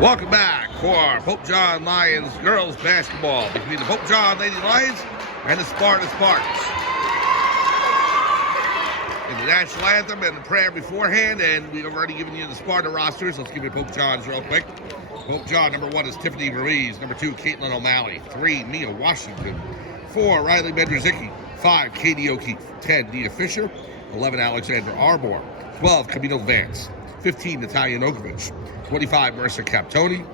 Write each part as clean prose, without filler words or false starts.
Welcome back for Pope John Lions girls basketball between the Pope John Lady Lions and the Sparta Spartans. In the national anthem and the prayer beforehand, and we've already given you the Sparta rosters. Let's give you Pope John's real quick. Pope John, number 1 is Tiffany Ruiz. Number 2, Caitlin O'Malley. 3, Mia Washington. 4, Riley Bedrzicki. 5, Katie O'Keefe. 10, Dia Fisher. 11, Alexandra Arbor. 12, Camille Vance. 15, Natalia Nokovic. 25, Marissa Captoni.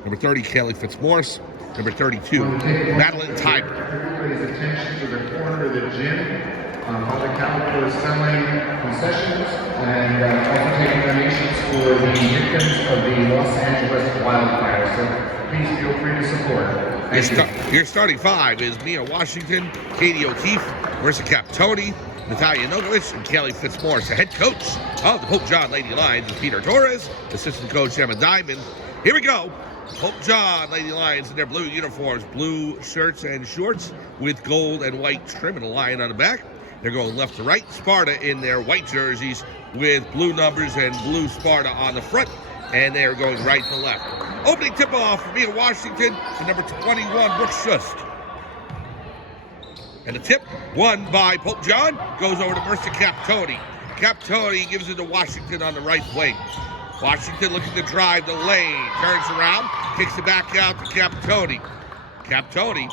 Number 30, Kelly Fitzmaurice. Number 32, Madeline Tiber. Everybody's attention to the corner of the gym. Father Calico is selling concessions and also taking donations for the victims of the Los Angeles wildfire. So please feel free to support. Your starting 5 is Mia Washington, Katie O'Keefe, Marissa Captoni, Natalia Nokovic, and Kelly Fitzmaurice. The head coach of the Pope John Lady Lions is Peter Torres, assistant coach Emma Diamond. Here we go. Pope John Lady Lions in their blue uniforms, blue shirts and shorts with gold and white trim and a lion on the back. They're going left to right. Sparta in their white jerseys with blue numbers and blue Sparta on the front. And they're going right to left. Opening tip-off for Mia Washington and number 21, Brooke Schust. And the tip, won by Pope John, goes over to Marissa Captoni. Captoni gives it to Washington on the right wing. Washington looking to drive the lane, turns around, kicks it back out to Captoni. Captoni,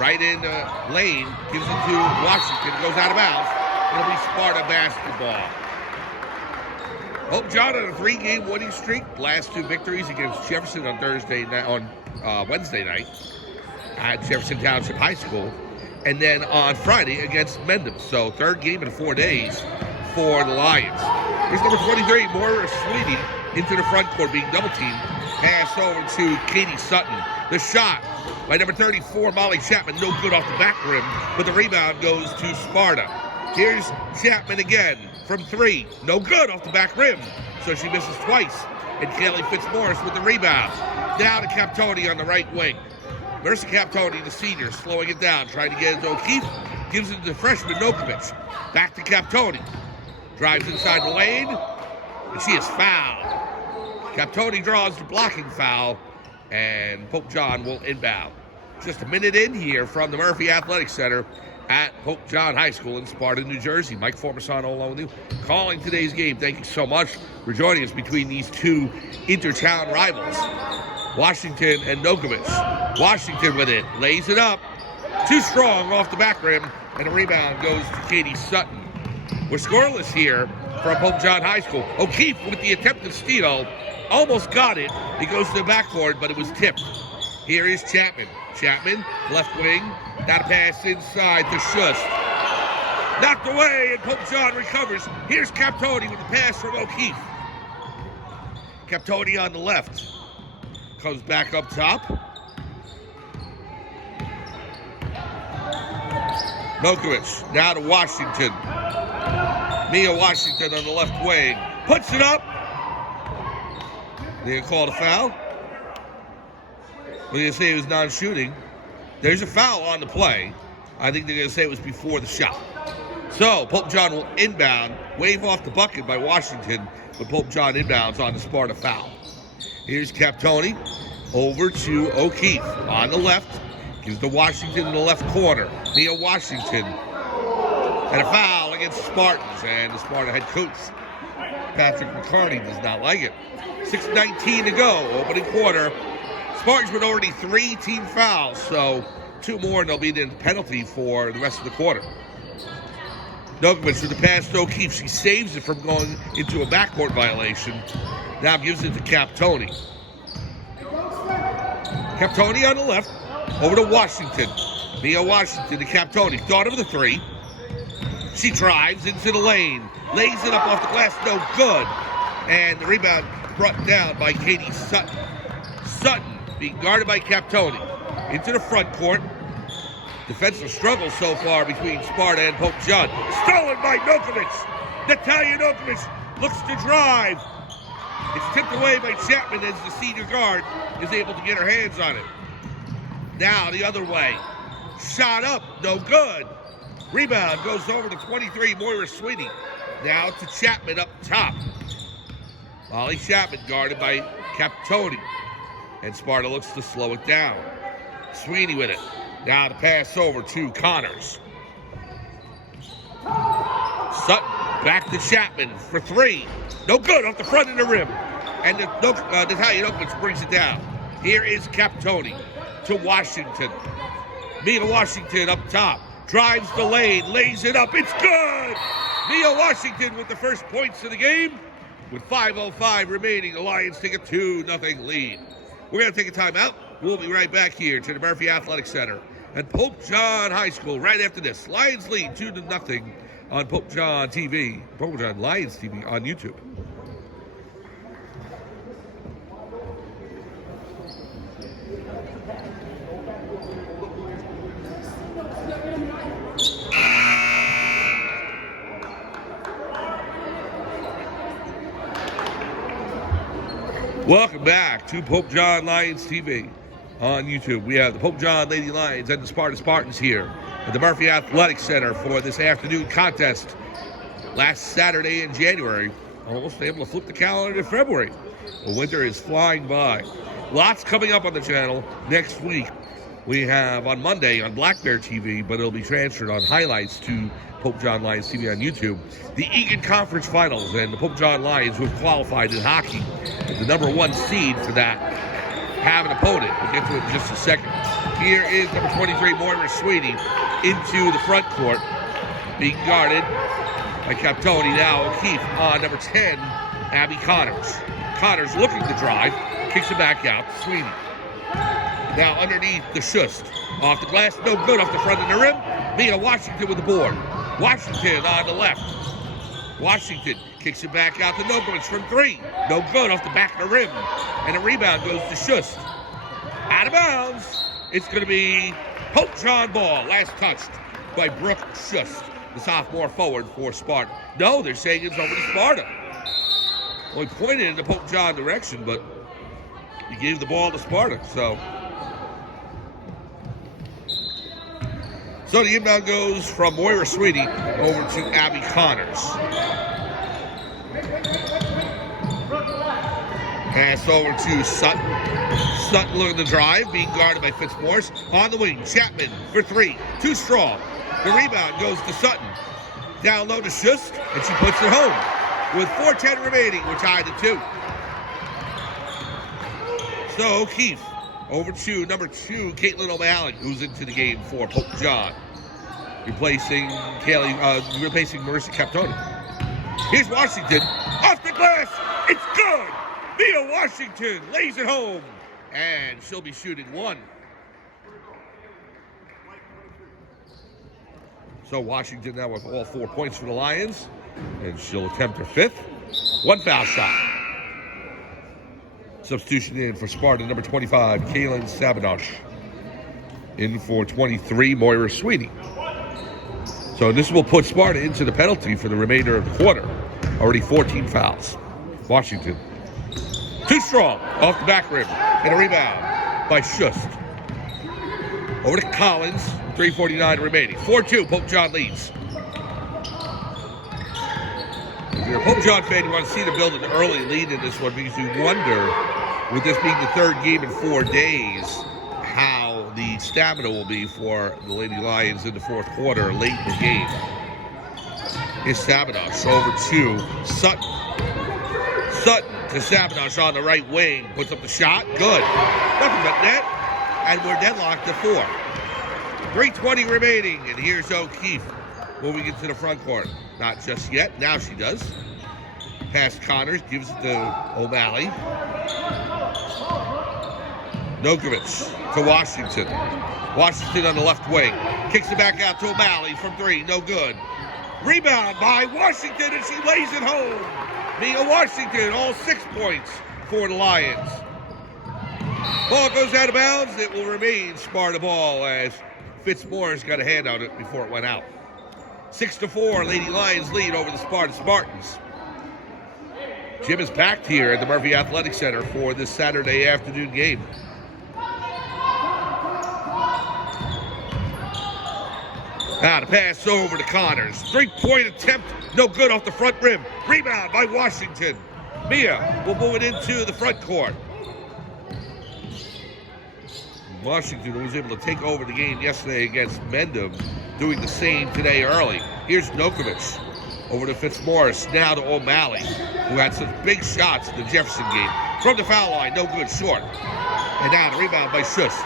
right in the lane, gives it to Washington, goes out of bounds. It'll be Sparta basketball. Pope John on a 3-game winning streak. Last 2 victories against Jefferson on Wednesday night at Jefferson Township High School, and then on Friday against Mendham. So 3rd game in 4 days for the Lions. Here's number 23, Moira Sweeney, into the front court, being double-teamed. Pass over to Katie Sutton. The shot by number 34, Molly Chapman, no good off the back rim, but the rebound goes to Sparta. Here's Chapman again from 3, no good off the back rim, so she misses twice. And Kelly Fitzmaurice with the rebound. Down to Captoni on the right wing. Marissa Captoni, the senior, slowing it down, trying to get it to O'Keefe, gives it to the freshman Nokovic. Back to Captoni. Drives inside the lane, and she is fouled. Captoni draws the blocking foul, and Pope John will inbound. Just a minute in here from the Murphy Athletic Center at Pope John High School in Sparta, New Jersey. Mike Formasano along with you, calling today's game. Thank you so much for joining us between these 2 inter-town rivals, Washington and Nokovic. Washington with it, lays it up, too strong off the back rim, and a rebound goes to Katie Sutton. We're scoreless here from Pope John High School. O'Keefe with the attempted steal, almost got it. He goes to the backcourt, but it was tipped. Here is Chapman. Chapman, left wing, got a pass inside to Schust. Knocked away, and Pope John recovers. Here's Captoni with the pass from O'Keefe. Captoni on the left. Comes back up top. Nokovic, now to Washington. Mia Washington on the left wing. Puts it up. They called a foul. What are you going to say it was non-shooting? There's a foul on the play. I think they're going to say it was before the shot. So, Pope John will inbound, wave off the bucket by Washington, but Pope John inbounds on the Sparta foul. Here's Captoni over to O'Keefe on the left. Gives to Washington in the left corner. Mia Washington. And a foul against the Spartans. And the Sparta head coach, Patrick McCarty, does not like it. 6:19 to go, opening quarter. Spartans with already 3 team fouls, so 2 more and they'll be the penalty for the rest of the quarter. Nokovic with the pass to O'Keefe. She saves it from going into a backcourt violation. Now gives it to Captoni. Captoni on the left, over to Washington. Mia Washington to Captoni. Thought of the 3. She drives into the lane. Lays it up off the glass, no good. And the rebound brought down by Katie Sutton. Sutton being guarded by Captoni. Into the front court. Defensive struggle so far between Sparta and Pope John. Stolen by Nokovic. Natalia Nokovic looks to drive. It's tipped away by Chapman as the senior guard is able to get her hands on it. Now the other way. Shot up, no good. Rebound goes over to 23, Moira Sweeney. Now to Chapman up top. Molly Chapman guarded by Captoni. and Sparta looks to slow it down. Sweeney with it. Now the pass over to Connors. Sutton back to Chapman for three. No good off the front of the rim. And the Italian Opens brings it down. Here is Captoni to Washington. Mia Washington up top. Drives the lane, lays it up. It's good! Mia Washington with the first points of the game. With 5:05 remaining, the Lions take a 2-0 lead. We're going to take a timeout. We'll be right back here to the Murphy Athletic Center at Pope John High School right after this. Lions lead 2-0 on Pope John TV, Pope John Lions TV on YouTube. Welcome back to Pope John Lions TV on YouTube. We have the Pope John Lady Lions and the Sparta Spartans here at the Murphy Athletic Center for this afternoon contest. Last Saturday in January, almost able to flip the calendar to February. The winter is flying by. Lots coming up on the channel next week. We have on Monday on Black Bear TV, but it'll be transferred on highlights to Pope John Lions TV on YouTube. The Egan Conference Finals and the Pope John Lions, who have qualified in hockey, the number one seed for that, have an opponent. We'll get to it in just a second. Here is number 23, Moira Sweeney, into the front court, being guarded by Captoni. Now O'Keefe on number 10, Abby Connors. Connors looking to drive, kicks it back out to Sweeney. Now underneath the Schust. Off the glass, no good off the front of the rim. Mia Washington with the board. Washington on the left. Washington kicks it back out to Nokovich from three. No good off the back of the rim. And a rebound goes to Schust. Out of bounds. It's going to be Pope John ball. Last touched by Brooke Schust, the sophomore forward for Sparta. No, they're saying it's over to Sparta. Well, he pointed in the Pope John direction, but he gave the ball to Sparta. So the inbound goes from Moira Sweeney over to Abby Connors. Pass over to Sutton. Sutton looking to drive, being guarded by Fitzmorris. On the wing, Chapman for three. Too strong. The rebound goes to Sutton. Down low to Schust, and she puts it home. With 4:10 remaining, we're tied at 2. So O'Keefe over to number 2, Caitlin O'Malley, who's into the game for Pope John. Replacing Marissa Captoni. Here's Washington. Off the glass. It's good. Mia Washington lays it home. And she'll be shooting one. So Washington now with all 4 points for the Lions. And she'll attempt her 5th. One foul shot. Substitution in for Sparta, number 25, Kaylin Sabadosh. In for 23, Moira Sweeney. So this will put Sparta into the penalty for the remainder of the quarter. Already 14 fouls. Washington. Too strong. Off the back rim. And a rebound by Schust. Over to Collins. 3:49 remaining. 4-2. Pope John leads. If you're a Pope John fan, you want to see the build an early lead in this one because you wonder, with this being the third game in 4 days, how the stamina will be for the Lady Lions in the fourth quarter, late in the game. Here's Sabadosh over to Sutton. Sutton to Sabadosh on the right wing. Puts up the shot. Good. Nothing but net. And we're deadlocked at 4. 3:20 remaining. And here's O'Keefe moving into the front court. Not just yet. Now she does. Pass Connors. Gives it to O'Malley. Nokovich to Washington. Washington on the left wing. Kicks it back out to O'Malley from 3. No good. Rebound by Washington, and she lays it home. Mia Washington, all 6 points for the Lions. Ball goes out of bounds. It will remain Sparta ball as Fitzmorris got a hand on it before it went out. 6-4, Lady Lions lead over the Sparta Spartans. Gym is packed here at the Murphy Athletic Center for this Saturday afternoon game. Now the pass over to Connors. 3-point attempt, no good off the front rim. Rebound by Washington. Mia will move it into the front court. Washington was able to take over the game yesterday against Mendham, doing the same today early. Here's Nokovic over to Fitzmaurice, now to O'Malley, who had some big shots in the Jefferson game. From the foul line, no good, short. And now the rebound by Schust.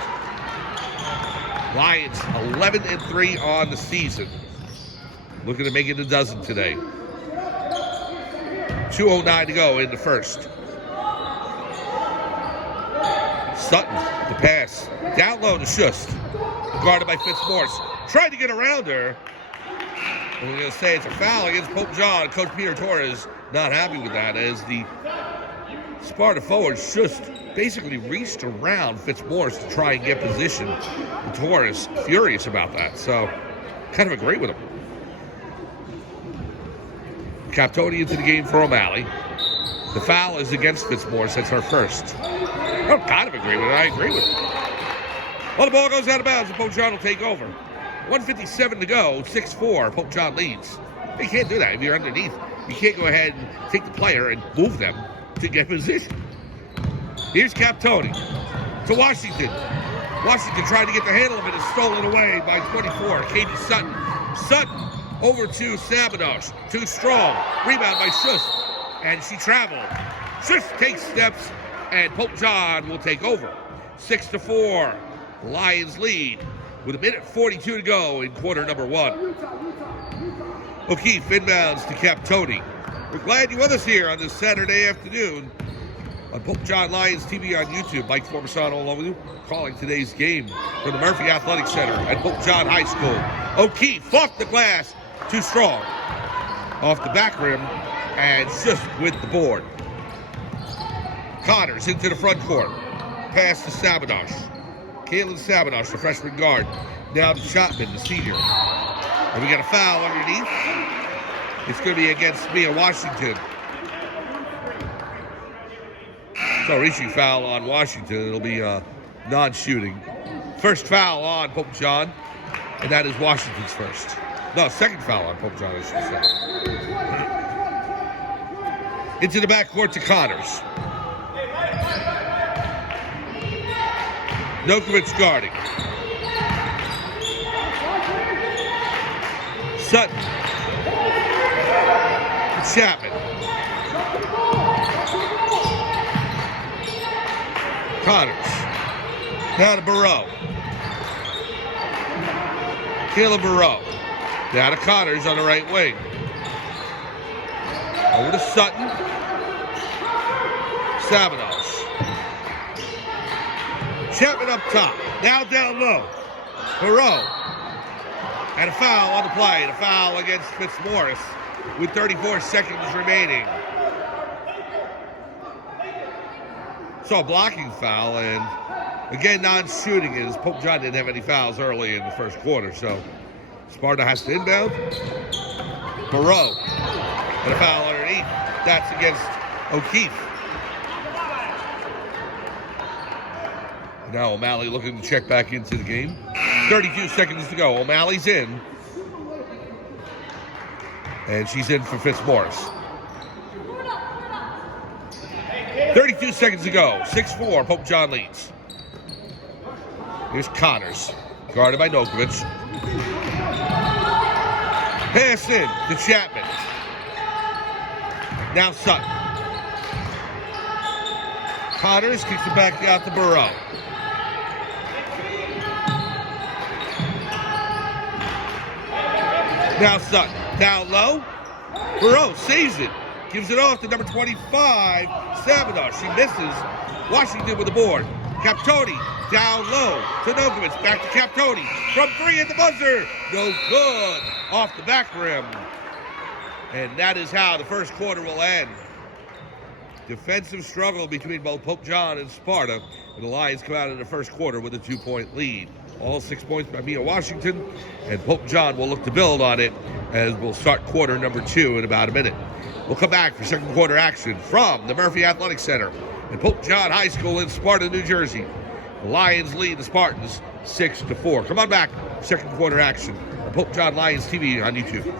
Lions 11-3 on the season. Looking to make it a dozen today. 2:09 to go in the first. Sutton, the pass. Down low to Schust. Guarded by Fitzmaurice. Tried to get around her. And we're going to say it's a foul against Pope John. Coach Peter Torres not happy with that, as the Sparta forward Schust basically reached around Fitzmaurice to try and get position. And Torres furious about that. So kind of agree with him. Captoni into the game for O'Malley. The foul is against Fitzmaurice. That's our first. I don't kind of agree with it. I agree with it. Well, the ball goes out of bounds and Pope John will take over. 1:57 to go, 6-4. Pope John leads. You can't do that if you're underneath. You can't go ahead and take the player and move them to get position. Here's Captoni to Washington. Washington trying to get the handle of it, is stolen away by 24. Katie Sutton. Sutton over to Sabadosh. Too strong. Rebound by Schust. And she traveled. Schust takes steps, and Pope John will take over. 6-4. Lions lead with 1:42 to go in quarter number one. O'Keefe inbounds to Captoni. We're glad you're with us here on this Saturday afternoon on Pope John Lions TV on YouTube. Mike Formasano along with you, calling today's game from the Murphy Athletic Center at Pope John High School. O'Keefe off the glass, too strong. Off the back rim, and just with the board. Connors into the front court. Pass to Sabadosh. Kaylin Sabadosh, the freshman guard. Now to Shotman, the senior. And we got a foul underneath. It's going to be against Mia Washington. So reaching foul on Washington. It'll be non-shooting. First foul on Pope John, and that is Washington's first. No, second foul on Pope John, I should say. Into the backcourt to Connors. Nokovic guarding. Sutton. Chapman. Connors. Now to Barreau. Caleb Barreau. Down to Connors on the right wing. Over to Sutton. Sabadosh. Chapman up top. Now down low. Barreau. And a foul on the play. A foul against Fitzmaurice with 34 seconds remaining. So a blocking foul, and again, non-shooting is Pope John didn't have any fouls early in the first quarter, so Sparta has to inbound. Barreau. And a foul underneath. That's against O'Keefe. Now O'Malley looking to check back into the game. 32 seconds to go. O'Malley's in. And she's in for Fitzmaurice. 32 seconds to go. 6-4. Pope John leads. Here's Connors. Guarded by Nokovic. Pass in to Chapman. Now Sutton. Connors kicks it back out to Barreau. Now Sutton. Down low. Barreau saves it. Gives it off to number 25, Sabadosh. She misses. Washington with the board. Captoni down low to Nokovic. Back to Captoni. From three at the buzzer. No good. Off the back rim. And that is how the first quarter will end. Defensive struggle between both Pope John and Sparta. And the Lions come out in the first quarter with a 2-point lead. All 6 points by Mia Washington. And Pope John will look to build on it as we'll start quarter number 2 in about a minute. We'll come back for second quarter action from the Murphy Athletic Center at Pope John High School in Sparta, New Jersey. The Lions lead the Spartans 6-4. Come on back, second quarter action. Pope John Lions TV on YouTube.